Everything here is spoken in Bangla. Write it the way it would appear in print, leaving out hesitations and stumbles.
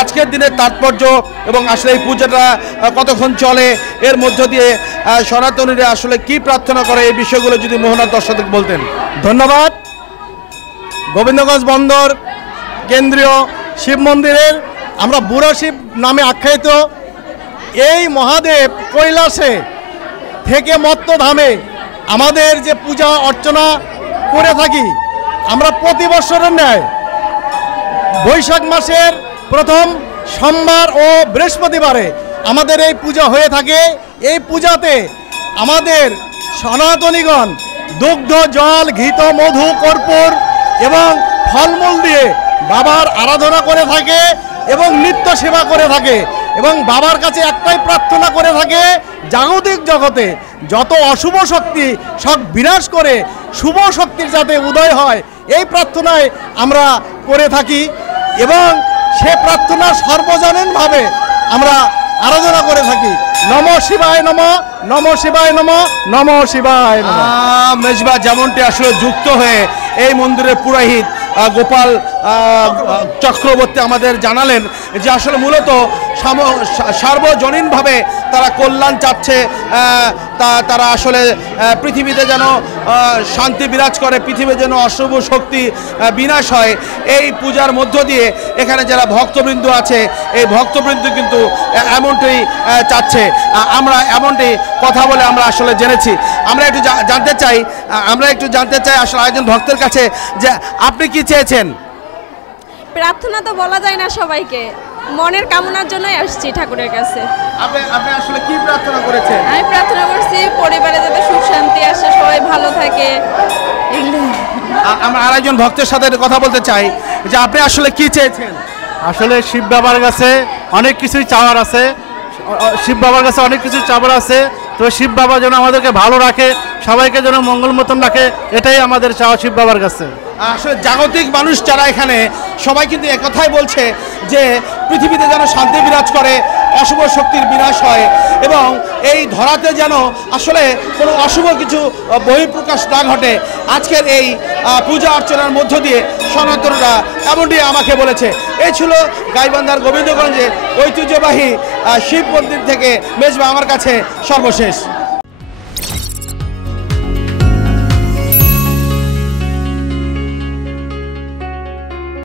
আজকের দিনের তাৎপর্য এবং আসলে এই পূজাটা কতক্ষণ চলে, এর মধ্য দিয়ে সনাতনীরা আসলে কি প্রার্থনা করে, এই বিষয়গুলো যদি মোহনার দর্শক বলতেন। ধন্যবাদ। গোবিন্দগঞ্জ বন্দর কেন্দ্রীয় শিব মন্দিরের আমরা বুড়ো শিব নামে আখ্যায়িত এই মহাদেব কৈলাসে থেকে মত্তধামে আমাদের যে পূজা অর্চনা করে থাকি, আমরা প্রতি বছরের ন্যায় বৈশাখ মাসের প্রথম সোমবার ও বৃহস্পতিবারে আমাদের এই পূজা হয়ে থাকে। এই পূজাতে আমাদের সনাতনীগণ দুগ্ধ, জল, ঘৃত, মধু, কর্পূর এবং ফলমূল দিয়ে বাবার আরাধনা করে থাকে এবং নিত্য সেবা করে থাকে এবং বাবার কাছে একটাই প্রার্থনা করে থাকে, জাগতিক জগতে যত অশুভ শক্তি সব বিনাশ করে শুভ শক্তির যাতে উদয় হয়, এই প্রার্থনায় আমরা করে থাকি এবং সে প্রার্থনা সর্বজনীনভাবে আমরা আরাধনা করে থাকি। নম শিবায় নম, নম শিবায় নম, নম শিবায় নম। মেজবা যেমনটি আসলে যুক্ত হয়ে এই মন্দিরের পুরোহিত গোপাল চক্রবর্তী আমাদের জানালেন যে আসলে মূলত সার্বজনীনভাবে তারা কল্যাণ চাচ্ছে, তারা আসলে পৃথিবীতে যেন শান্তি বিরাজ করে, পৃথিবীতে যেন অশুভ শক্তি বিনাশ হয়। এই পূজার মধ্য দিয়ে এখানে যারা ভক্তবৃন্দ আছে এই ভক্তবৃন্দ কিন্তু এমনটি চাচ্ছে, আমরা এমনটি কথা বলে আমরা আসলে জেনেছি। আমরা একটু জানতে চাই আসলে একজন ভক্তের কাছে যে আপনি কি চেয়েছেন? প্রার্থনা তো বলা যায় না সবাইকে, মনের কামনার জন্যই আসছি ঠাকুরের কাছে। আপনি আসলে কি প্রার্থনা করেছেন? আমি প্রার্থনা করছি পরিবারে যাতে সুখ শান্তি আসে, সবাই ভালো থাকে। আমরা আরেকজন ভক্তের সাথে কথা বলতে চাই যে আপনি আসলে কি চেয়েছেন? আসলে শিব বাবার কাছে অনেক কিছুই চাওয়ার আছে, শিব বাবার কাছে অনেক কিছু চাওয়ার আছে। তো শিব বাবা যেন আমাদেরকে ভালো রাখে, সবাইকে যেন মঙ্গল মতন রাখে, এটাই আমাদের চাওয়া শিব বাবার কাছে। আসলে জাগতিক মানুষ যারা এখানে সবাই কিন্তু একথাই বলছে যে পৃথিবীতে যেন শান্তি বিরাজ করে, অশুভ শক্তির বিনাশ হয় এবং এই ধরাতে যেন আসলে কোনো অশুভ কিছু বহিঃপ্রকাশ না ঘটে। আজকের এই পূজা অর্চনার মধ্য দিয়ে সনাতনরা এমনটি আমাকে বলেছে। এই ছিল গাইবান্ধার গোবিন্দগঞ্জে ঐতিহ্যবাহী শিব মন্দির থেকে মেজবা আমার কাছে সর্বশেষ।